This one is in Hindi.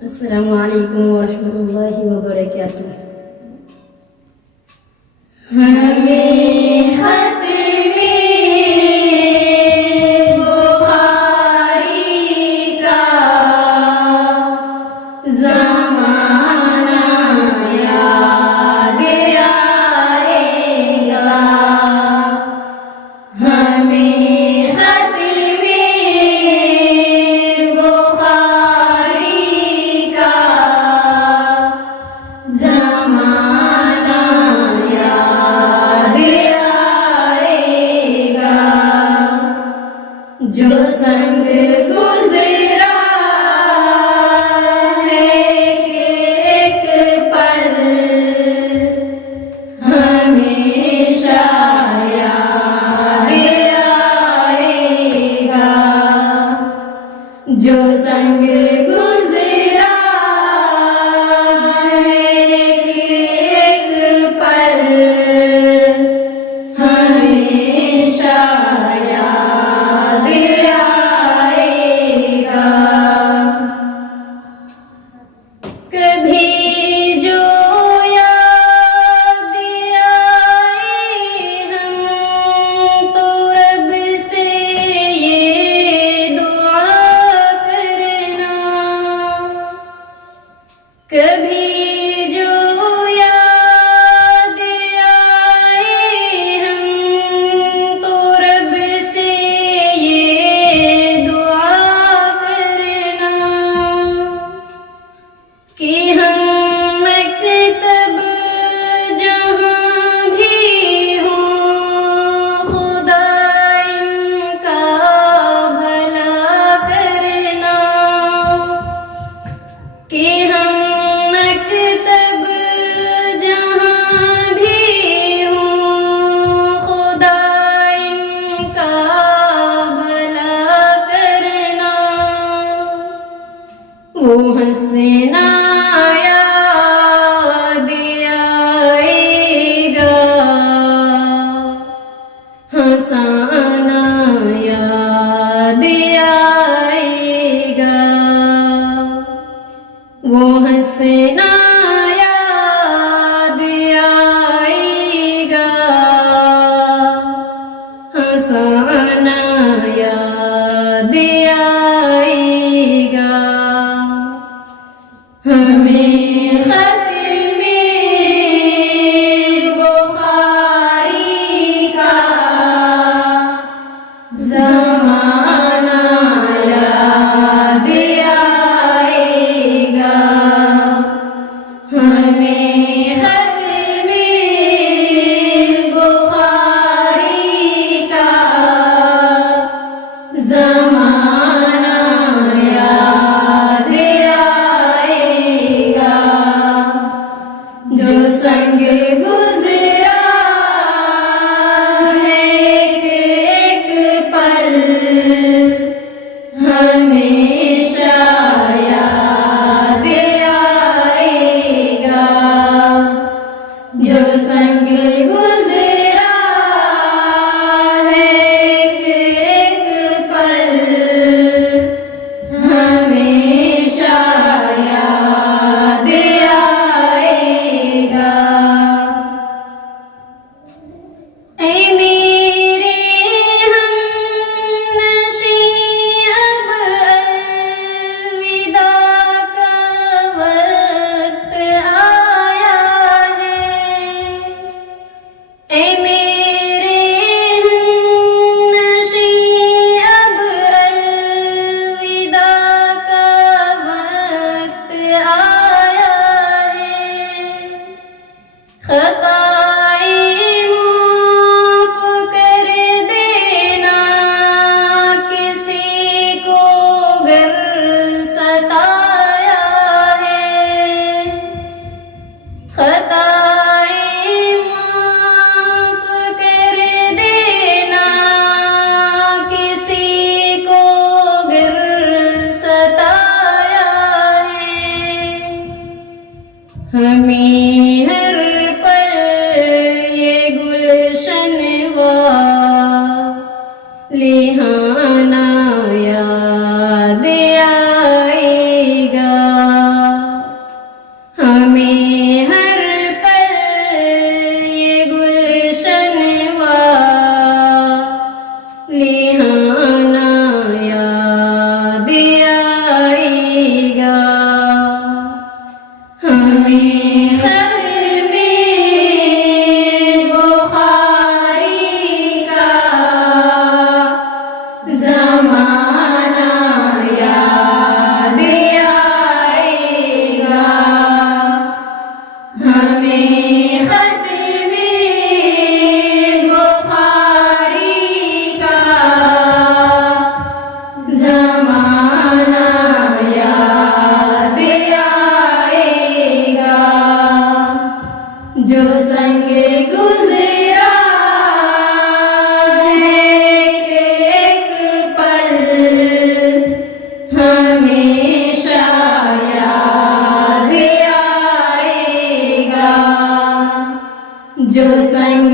अस्सलामु अलैकुम वरहमतुल्लाहि वबरकातुह। हमें खत्मे बुखारी का ज़माना याद आएगा। हमें खत्मे बुखारी का ज़माना याद आएगा। जो संग गुज़रा है एक पल हमेशा याद आएगा। जो संग गुज़रा है एक पल हमेशा याद आएगा। कभी जो याद आए हम तो रब से ये दुआ करना। कभी जो याद आए हम तो रब से ये दुआ करना कि हम मकतब जहाँ भी हों खुदा इनका भला करना। कि हम मकतब जहाँ भी हों खुदा इनका भला करना। वो हंसना याद आएगा, हंसाना याद आएगा। वो हंसना याद आएगा, हंसाना याद आएगा। हमें खत्मे बुखारी का ज़माना याद आएगा। हमें खत्मे बुखारी का ज़माना याद आएगा। जो संग